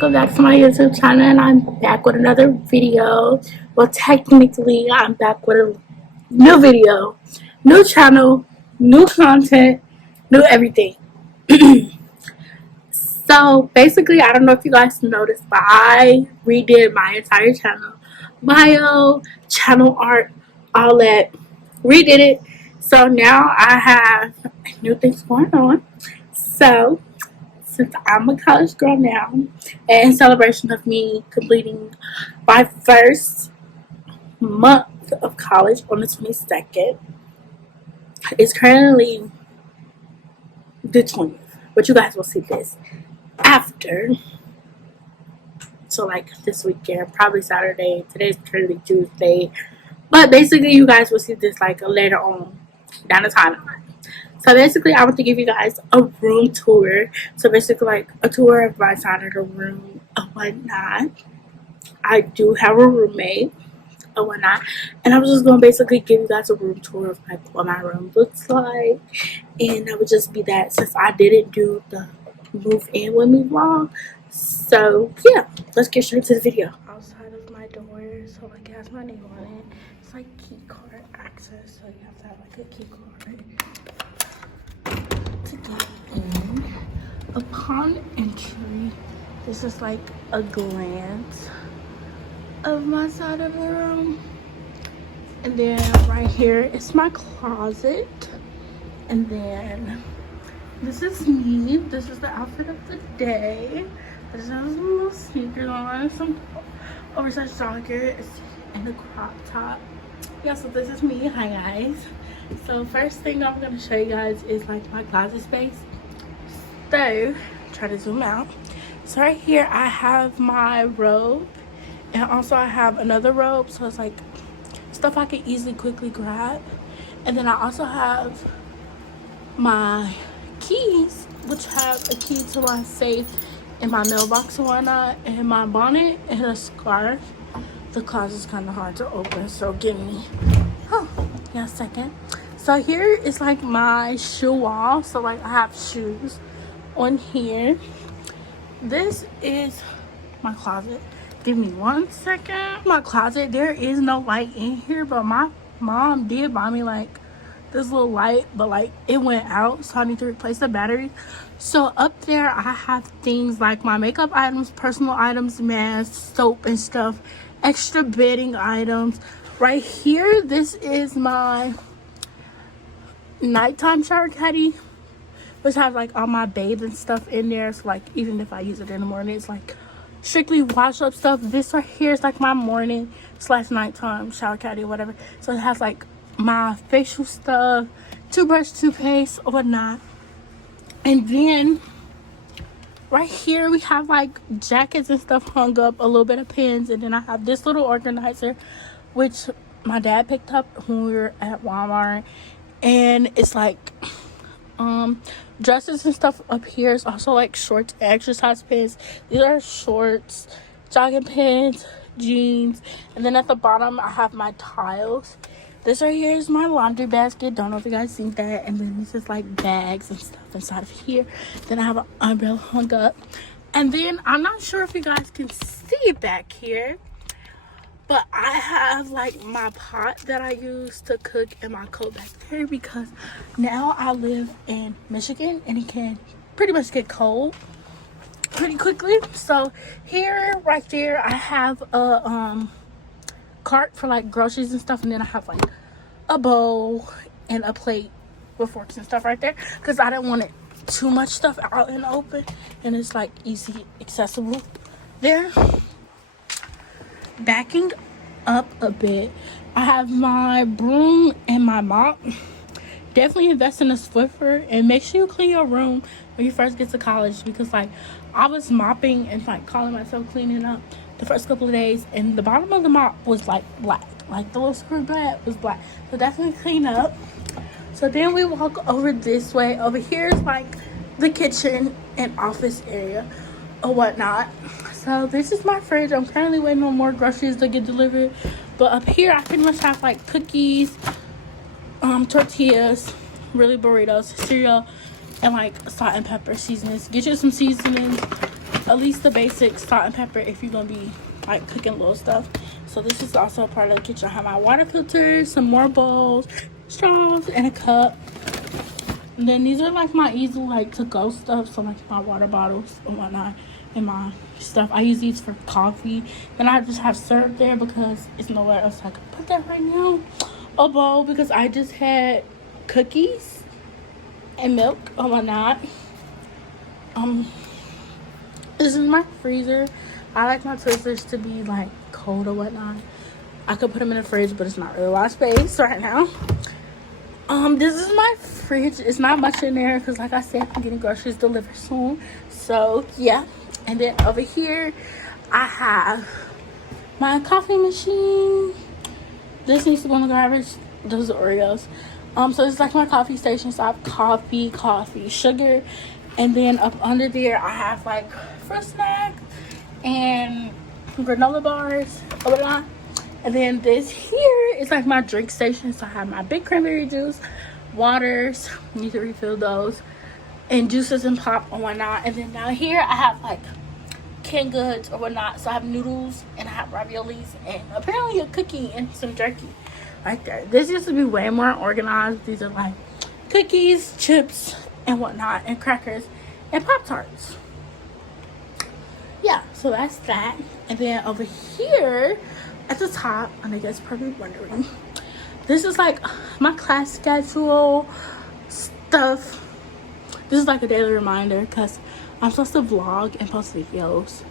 welcome back to my YouTube channel, and I'm back with another video. Well, technically I'm back with a new video, new channel, new content, new everything. So basically, I don't know if you guys noticed, but I redid my entire channel, bio, channel art, all that, redid it. So now I have new things going on. So since I'm a college girl now, and in celebration of me completing my first month of college on the 22nd, it's currently the 20th, but you guys will see this after. So like this weekend, probably Saturday. Today's currently Tuesday, but basically you guys will see this like later on down the timeline. So basically, I want to give you guys a room tour. So basically, like a tour of my side of the room and whatnot. I do have a roommate and whatnot, and I was just gonna basically give you guys a room tour of like what my room looks like, and that would just be that since I didn't do the move in with me vlog. So yeah, let's get straight to the video. Outside of my door, so like it has my name on it. It's like key card access, so you have to have like a key card to get in. Upon entry, this is like a glance of my side of the room, and then right here is my closet, and then this is me. This is the outfit of the day. I just have some little sneakers on, some oversized joggers, and a crop top. Yeah, so this is me. Hi guys. So first thing I'm gonna show you guys is like my closet space. So try to zoom out. So right here I have my robe, and also I have another robe, so it's like stuff I can easily quickly grab. And then I also have my keys, which have a key to my safe and my mailbox and whatnot, and my bonnet and a scarf. The closet's kind of hard to open, so give me a second. So here is like my shoe wall. So like I have shoes on here. This is my closet. Give me 1 second. My closet, there is no light in here, but my mom did buy me like this little light, but like it went out, so I need to replace the battery. So up there I have things like my makeup items, personal items, masks, soap and stuff, extra bedding items. Right here, this is my nighttime shower caddy, which has like all my bathing stuff in there. So like even if I use it in the morning, it's like strictly wash up stuff. This right here is like my morning / nighttime shower caddy or whatever. So it has like my facial stuff, toothbrush, toothpaste, or whatnot. And then right here we have like jackets and stuff hung up, a little bit of pins, and then I have this little organizer which my dad picked up when we were at Walmart, and it's like dresses and stuff up here. It's also like shorts, exercise pants. These are shorts, jogging pants, jeans, and then at the bottom I have my tiles. This right here is my laundry basket. Don't know if you guys seen that. And then this is like bags and stuff inside of here. Then I have an umbrella hung up. And then I'm not sure if you guys can see it back here, but I have like my pot that I use to cook and my coat back there, because now I live in Michigan and it can pretty much get cold pretty quickly. So here, right there, I have a cart for like groceries and stuff, and then I have like a bowl and a plate with forks and stuff right there, because I didn't want it too much stuff out in the open, and it's like easy accessible there. Backing up a bit, I have my broom and my mop. Definitely invest in a Swiffer, and make sure you clean your room when you first get to college, because like I was mopping and like calling myself cleaning up the first couple of days, and the bottom of the mop was like black, like the little screw blade was black. So definitely clean up. So then we walk over this way. Over here is like the kitchen and office area or whatnot. So this is my fridge. I'm currently waiting on more groceries to get delivered, but up here I pretty much have like cookies, tortillas, really burritos, cereal, and like salt and pepper seasonings. Get you some seasonings. at least the basic salt and pepper if you're gonna be like cooking little stuff. So this is also a part of the kitchen. I have my water filter, some more bowls, straws, and a cup. And then these are like my easy like to go stuff, so like my water bottles and whatnot and my stuff. I use these for coffee. Then I just have syrup there because it's nowhere else I can put that right now. A bowl because I just had cookies and milk and whatnot. This is my freezer. I like my Twizzlers to be like cold or whatnot. I could put them in the fridge, but it's not really a lot of space right now. This is my fridge. It's not much in there because like I said, I'm getting groceries delivered soon. So yeah. And then over here I have my coffee machine. This needs to go in the garbage. Those are Oreos. So it's like my coffee station. So I have coffee, sugar, and then up under there I have like fruit snacks and granola bars or whatnot. And then this here is like my drink station. So I have my big cranberry juice, waters, need to refill those, and juices and pop and whatnot. And then down here I have like canned goods or whatnot. So I have noodles and I have raviolis and apparently a cookie and some jerky right there. This used to be way more organized. These are like cookies, chips, and whatnot, and crackers and Pop-Tarts. Yeah, so that's that. And then over here at the top, and I guess probably wondering, this is like my class schedule stuff. This is like a daily reminder because I'm supposed to vlog and post videos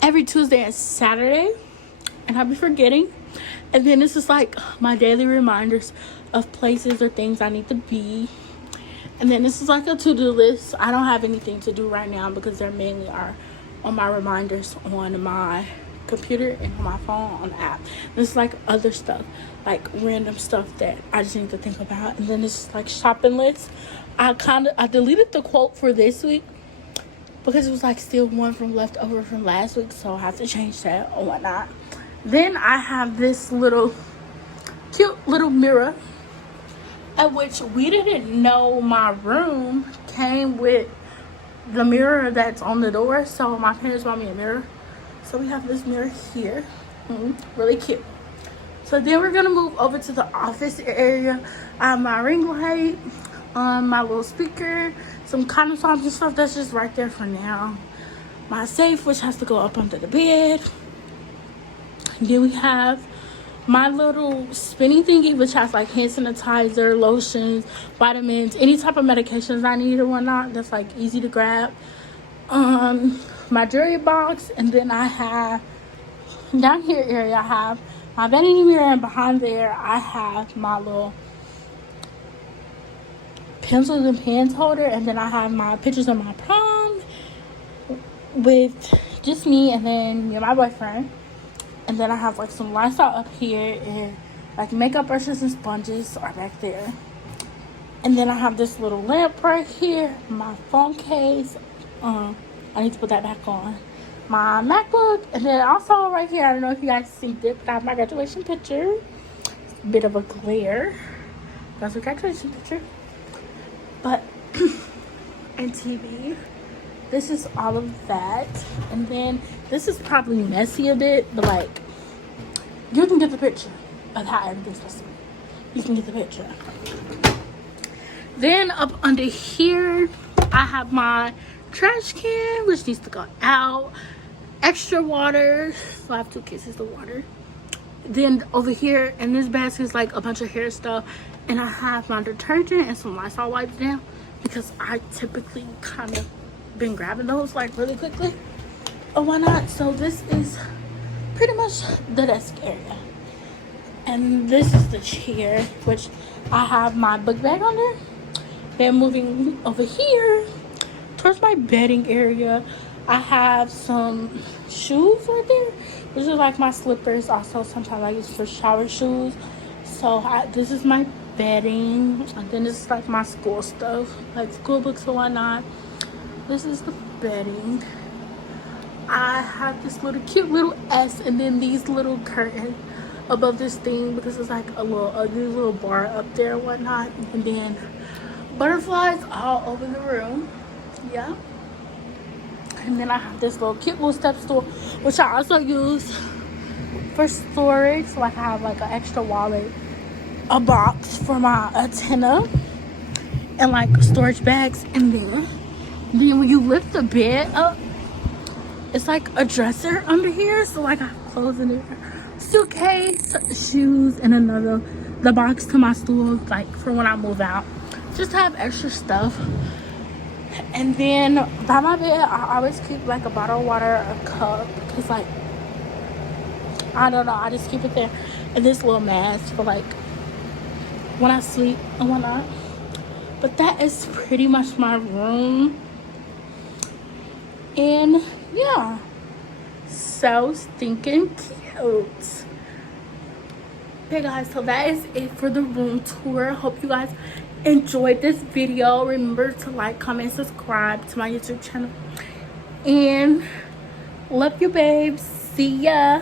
every Tuesday and Saturday, and I'll be forgetting. And then this is like my daily reminders of places or things I need to be. And then this is like a to-do list. I don't have anything to do right now because they mainly are on my reminders on my computer and on my phone on the app. This is like other stuff, like random stuff that I just need to think about. And then this is like shopping list. I deleted the quote for this week because it was like still one from left over from last week, so I have to change that or whatnot. Then I have this little cute little mirror, at which we didn't know my room came with the mirror that's on the door, so my parents bought me a mirror. So we have this mirror here, really cute. So then we're gonna move over to the office area. I have my ring light, my little speaker, some cotton swabs and stuff that's just right there for now. My safe, which has to go up under the bed. And then we have my little spinning thingy, which has like hand sanitizer, lotions, vitamins, any type of medications I need or whatnot that's like easy to grab. My jewelry box, and then I have down here area I have my vanity mirror, and behind there I have my little pencils and pens holder, and then I have my pictures of my prom with just me and then my boyfriend. And then I have like some Lysol up here, and like makeup brushes and sponges are back there. And then I have this little lamp right here, my phone case. I need to put that back on. My MacBook, and then also right here, I don't know if you guys see it, but I have my graduation picture. It's a bit of a glare. That's a graduation picture. But, and TV. This is all of that. And then this is probably messy a bit, but like, you can get the picture of how everything's supposed to be. You can get the picture. Then up under here, I have my trash can, which needs to go out. Extra water, so I have 2 cases of water. Then over here in this basket is like a bunch of hair stuff, and I have my detergent and some Lysol wipes now because I typically kind of been grabbing those like really quickly or whatnot. So this is pretty much the desk area, and this is the chair, which I have my book bag on there. Then moving over here towards my bedding area, I have some shoes right there. These are like my slippers. Also, sometimes I use for shower shoes. So this is my bedding. And then this is like my school stuff, like school books and whatnot. This is the bedding. I have this little cute little S, and then these little curtains above this thing because it's like a little ugly little bar up there and whatnot. And then butterflies all over the room. Yeah. And then I have this little cute little step stool, which I also use for storage. So like I have like an extra wallet, a box for my antenna, and like storage bags in there. Then when you lift the bed up, it's like a dresser under here. So like I have clothes in there, suitcase, shoes, and the box to my stool, like for when I move out. Just to have extra stuff. And then by my bed, I always keep like a bottle of water, a cup, because like, I don't know, I just keep it there. And this little mask for like when I sleep and whatnot. But that is pretty much my room. And yeah, so stinking cute. Okay guys, so that is it for the room tour. Hope you guys enjoyed this video. Remember to like, comment, subscribe to my YouTube channel. And love you babes. See ya.